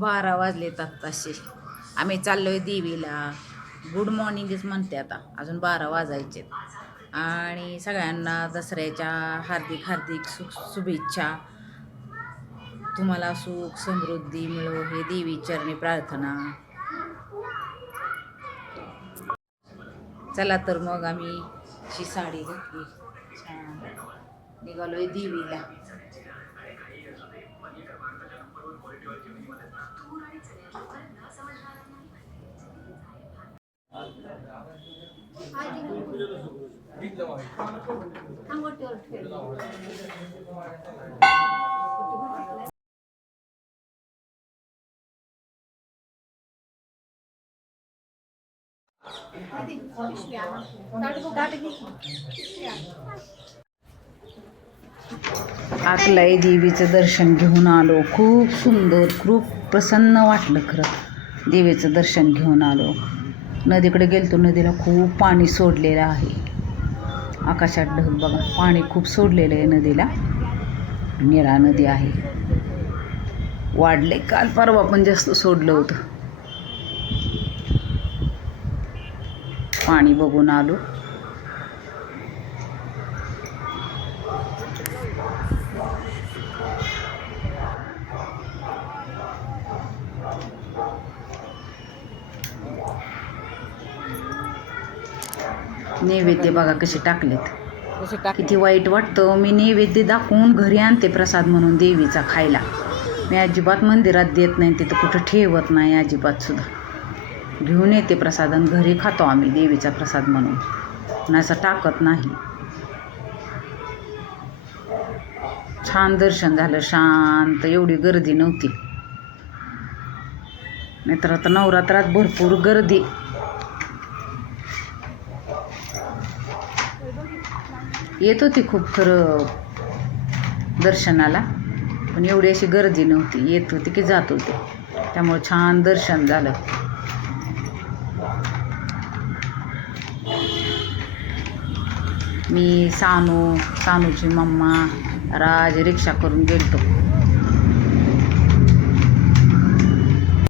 12 वाजलेत तसे. आम्ही चाललोय देवीला. गुड मॉर्निंगच म्हणते आता, अजून 12 वाजायचे. आणि सगळ्यांना दसऱ्याच्या हार्दिक हार्दिक शुभेच्छा. तुम्हाला सुख समृद्धी मिळो हे देवी चरणी प्रार्थना. चला तर मग आम्ही अशी साडी घेतली, छान निघालोय देवीला. आकलाई देवीचं दर्शन घेऊन आलो. खूप सुंदर, खूप प्रसन्न वाटलं खरं. देवीचं दर्शन घेऊन आलो. नदीकडे गेलतो. नदीला खूप पाणी सोडलेलं आहे. आकाशात ढग बघा, पाणी खूप सोडलेलं आहे नदीला. निळा नदी आहे. वाढले, काल परवा पण जास्त सोडलं होतं. पाणी बघून आलो. नैवेद्य बघा कसे टाकलेत. किती वाईट वाटतं. मी नैवेद्य दाखवून घरी आणते प्रसाद म्हणून देवीचा खायला. मी अजिबात मंदिरात देत नाही, तिथं कुठं ठेवत नाही अजिबात सुद्धा. घेऊन येते प्रसाद आणि घरी खातो आम्ही देवीचा प्रसाद म्हणून, पण असं टाकत नाही. छान दर्शन झालं, शांत. एवढी गर्दी नव्हती. नाहीतर आता नवरात्रात भरपूर गर्दी. येत होती खूप खरं दर्शनाला, पण एवढी अशी गर्दी नव्हती. येत होती की जात होती, त्यामुळे छान दर्शन झालं. मी सानूची मम्मा राज रिक्षा करून गेलतो.